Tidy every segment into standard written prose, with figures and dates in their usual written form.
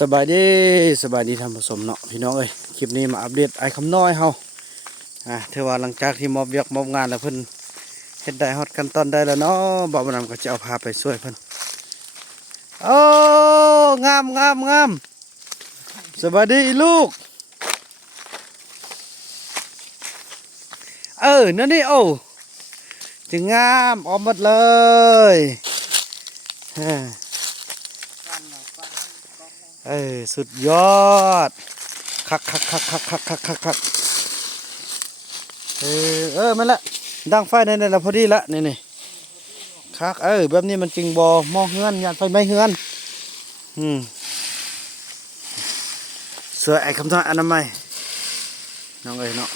สบายดีสบายดีท่านผู้ชมเนาะพี่น้องเอ้ยคลิปนี้มาอัปเดตไอ้คำน้อยเฮาเทว่าหลังจากที่มอบเวียกมอบงานแล้วเพิ่นเฮ็ดได้ฮอดขั้นตอนได้แล้วเนาะบ่าวบ่นำก็จะเอาพาไปช่วยเพิ่นโอ้งามสบายดีลูกนั่นนี่โอ้จึงงามออกหมดเลยสุดยอดคักมันละดังไฟในละพอดีละนี่คักแบบนี้มันจริงบ่มองเฮือนยานไฟไหม้เฮือนเสื้อไอ้คำท้อยอนามัยน้องเอ้ยเนาะ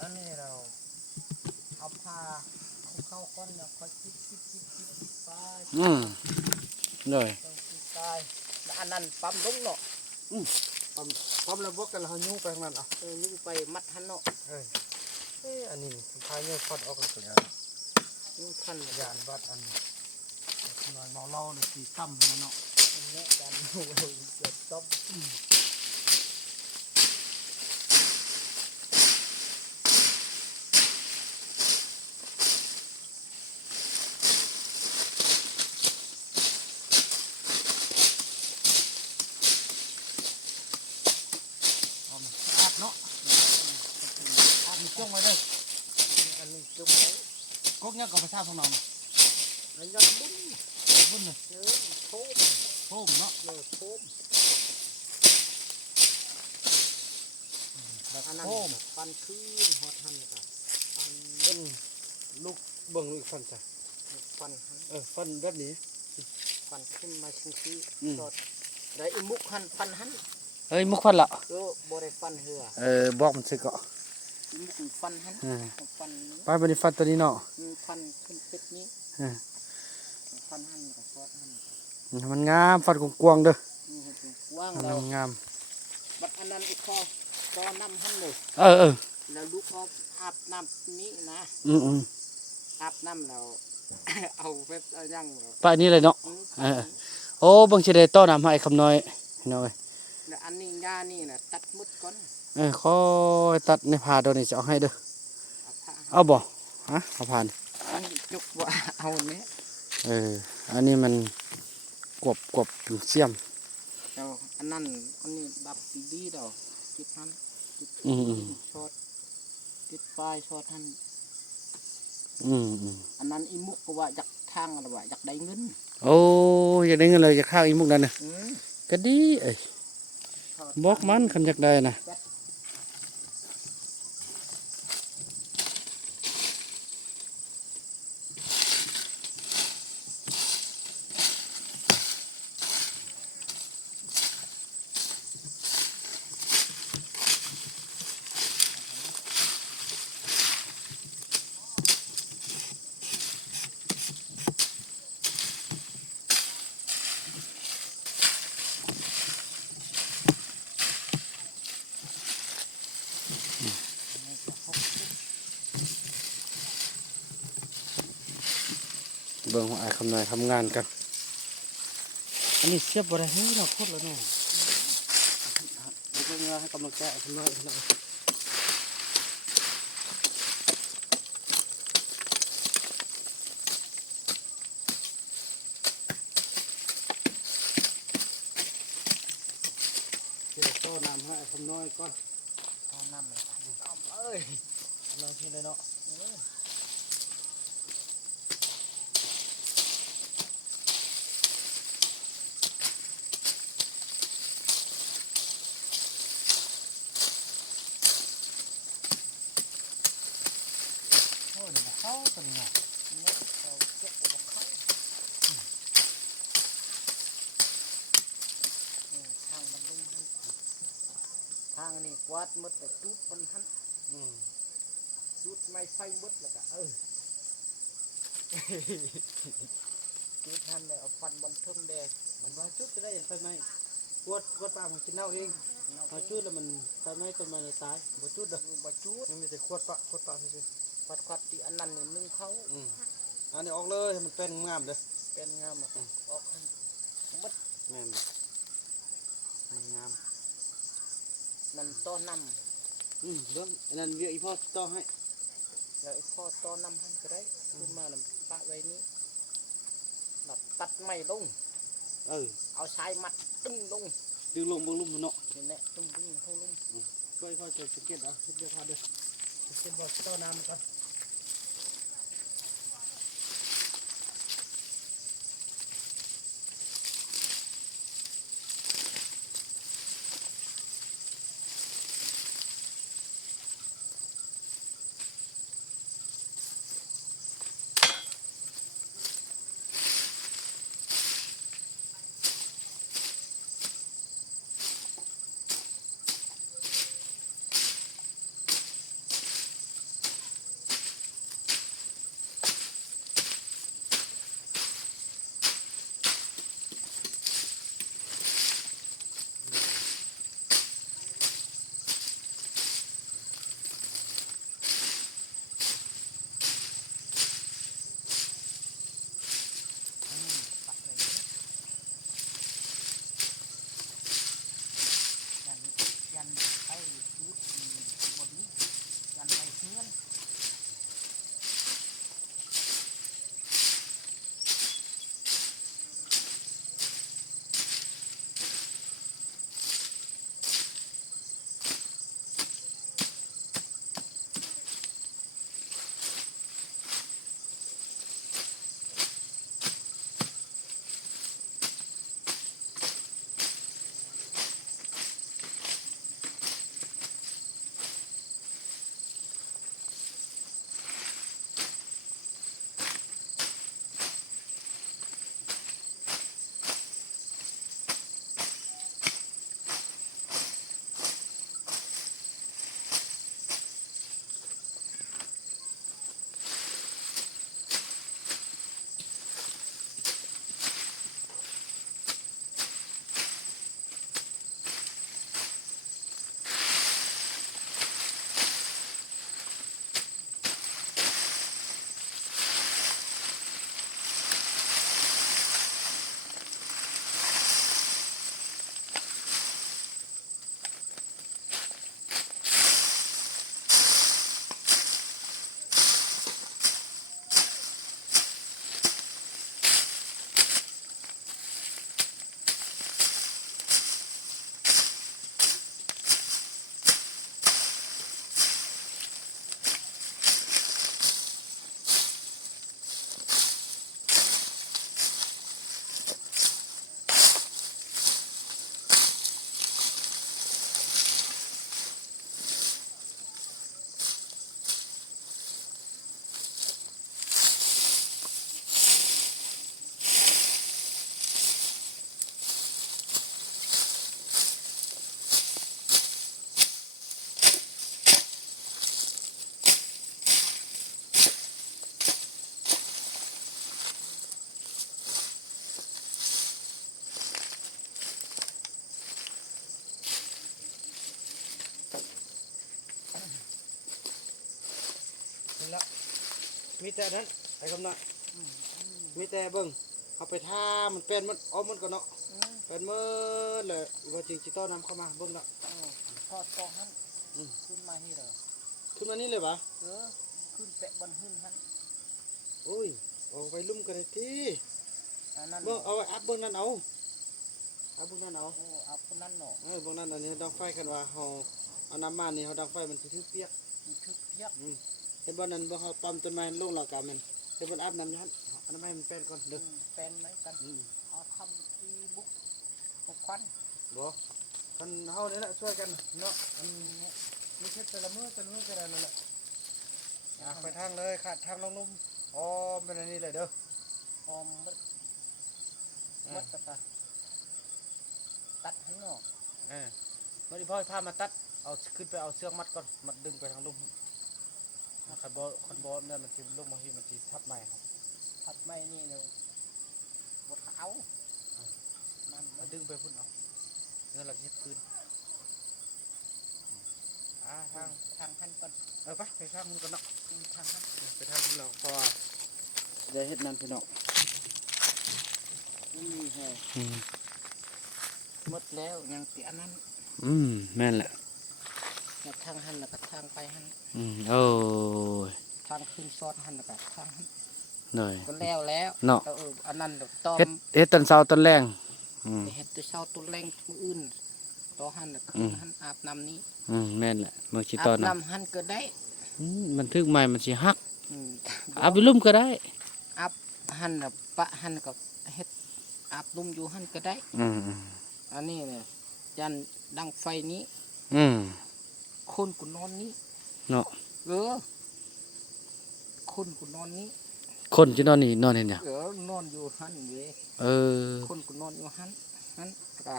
อันนี้เราเอาผ้าเข้าก้อนเนี่ยค่อยจิ๊บไปเลยแล้วอันนั้นปั๊มลงเนาะปั๊มแล้วบวกกันแล้วยุ่งไปทางนั้นยุ่งไปมัดทันเนาะอันนี้พายเนี่ยฟัดออกเลยยุ่งทันยานวัดอันนอนเล่าเลยสีซ้ำนะเนาะเนี่ยการดูเกิดซ้ำจ้องไว้ด้วยอันนี้จ้องไว้ก๊กเนี่ยกับภาษาของเราอันยังบุ้นเลยโค้มเนาะโค้มอันนั้นฟันขึ้นหอดหันกับฟันลูกเบิ่งลูกฟันจ้ะฟันฟันแบบนี้ฟันขึ้นมาชิ้นชี้สดได้อีมุกหันฟันหันมุกฟันละบริฟันเหือบอกมันสิก็ฟันหันฟันไปบริฟันตัวนี้เนาะฟันขึ้นเป็ดนี้ฟันหันกับซอสหันมันงามฟันกวางเด้องามบัดอันนั้นอีกข้อตอนน้ำหันเลยแล้วลูกเขาอาบน้ำนี้นะอาบน้ำแล้วเอาเว็บเอาย่างไปนี่เลยเนาะโอ้บางทีได้ต้อนน้ำให้คำน้อยน้อยแล้วอันนี้หญ้านี่นะตัดมุดก่อนค่อยตัดในผ่าตัวนี้จะเอาให้เด้อเอาบ่เอาผ่านอันนี้จุกว่าเอาเนี้ยอันนี้มันกบเสียมอันนั้นอันนี้ดับดีๆเด้อจุดนั้นช็อตติดปลายช็อตท่านอันนั้นอีมุกก็ว่าอยากทางอะไรว่าอยากได้เงินโอ้อยากได้เงินเลยอยากข้าวอีมุกนั่นน่ะก็ดีบอกมันคันอยากได้นะเบิ่งของไอ้คำนายทำงานกันอันนี้เสียบอะไรเฮ้ยเราโคตรแล้วเนี่ยเดี๋ยวงานให้กำลังใจไอ้คำนายเดี๋ยวต้อนน้ำให้ไอ้คำน้อยก่อนต้อนน้ำเลยต้มเลยลองทีเลยเนาะเข้ากันเนาะเราเก็บกับเขาทางมันลุ่มหันทางนี่กวาดมดแต่จุดมันหันจุดไม่ไฟมดแล้วก็จุดหันเลยเอาฟันบนเทิงแดงมันว่าจุดจะได้ไฟไหมกวดปลามันกินเน่าเองพอจุดแล้วมันไฟไหม้ต้นไม้ในตายบ่จุดเด้อบ่จุดมันมีแต่ขวดปลาเฉยๆขวดที่อันนั้นนี่นึ่งเขาอันนี้ออกเลยมันเป็นงามเด้อ เป็นงามออกมัดแม่นมันงามมันต้อนำเรื่องนั่นเวียอีพ่อต้อให้แล้วอีพ่อต้อนำให้ก็ได้ขึ้นมานำปะไว้นี้แบบตัดไม่ลงเอาชายมัดดึงลงเบิ่งลุ่มเนาะนี่แหละดึงให้ลุ่มก็อีพ่อจะสังเกตเอาเฮ็ดเดี๋ยวพาเด้อสังเกตบอกต้อน้ำก่อนแล้วมีแต่นั้นไอ้คำนั้นมีแต่เบิ่งเอาไปท่ามันเป็นมันอ้อมมันก็เนาะเป็นเมื่อเลยว่าจริงจิต้อนำเข้ามาเบิ่งละทอดตองหันขึ้นมานี่เลยขึ้นมานี่เลยปะขึ้นแปะบนหินหันโอ้ยเอาไปลุ่มกันเลยทีเบิ่งเอาไว้อัพเบิ่งนั่นเอาอัพเบิ่งนั่นเอาอัพเบิ่งนั่นเนาะเบิ่งนั่นอันนี้ดังไฟกันว่าเขาเอาน้ำมันนี่เขาดังไฟมันถือเปียกเห็นบ่นั่นบ่เขาปั๊มต้นไม้ลงหลังกามันเห็นบ่อาบน้ำยันเอาน้ำไม้มันเป็นก่อนเด้อเป็นไหมกันเอาทำที่บุกควันบ่คันเฮานี่แหละช่วยกันเนาะอันนี้ไม่ใช่แต่ละมื้อก็ได้นั่นแหละไปทางเลยขาดทางลงนุ่มอ้อมเป็นอันนี้เลยเด้ออ้อมมัดตัดหันเนาะมาดิพ่อพามาตัดเอาขึ้นไปเอาเชือกมัดก่อนมัดดึงไปทางลุ่มคันบอเนี่ยมันจะลูกมาที่มันจะทับไม้ครับทับไม้นี่เนาะบดเอามันดึงไปพุ่นเอาเงินหลักยึดคืนทางหันก่อนไปทางมันก่อนเนาะทางหันไปทางเราพอเดี๋ยวเฮ็ดนั่นพี่น้อง มีแฮะ อืม หมดแล้วยังติอันนั้น แม่นแหละ ทางหันแล้วก็ทางไปหัน โอ้ย ทางขึ้นซอดหันแล้วก็ทางหัน หน่อย ก็แล้วแล้ว เนาะ อันนั้นต้อม เฮ็ดตอนเช้าตอนแรง เฮ็ดแต่เช้าตัวแรงมื้ออื่นต่อหันแล้วคืนหันอาบน้ำนี้ แม่นแหละเมื่อกี้ อา ต บ อนน่ะ น้ำหันก็ได้ มันถึกใหม่มันสิหัก อืม เอาไปลุ่มก็ได้ อาบหันแล้วปะหันก็เฮ็ดอาบนุ่มอยู่หันก็ได้ อืม อันนี้เนี่ยยันดังไฟนี้ อืม คนกูนอนนี้ เนาะ คนกูนอนนี้ คนที่นอนนี่นอนเห็นหยัง นอนอยู่หันเว้ย เออ คนกูนอนอยู่หันก็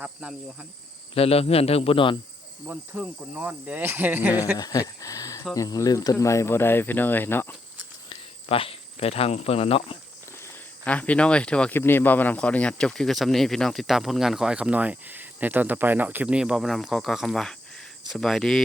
อาบน้ำอยู่หัน แล้วเฮือนเทิงบ่นอน บนทึ่งกูนอนเด้ ยังลืมต้นไม้บ่ได้พี่น้องเอ้ยเนาะไปทางเพิ่นละเนาะพี่น้องเอ้ยถือว่าคลิปนี้บ่าวมานำขออนุญาตจบคลิปกันสำนี้พี่น้องติดตามผลงานของไอ้คำน้อยในตอนต่อไปเนาะคลิปนี้บ่าวมานำขอกล่าวคำว่าสบายดี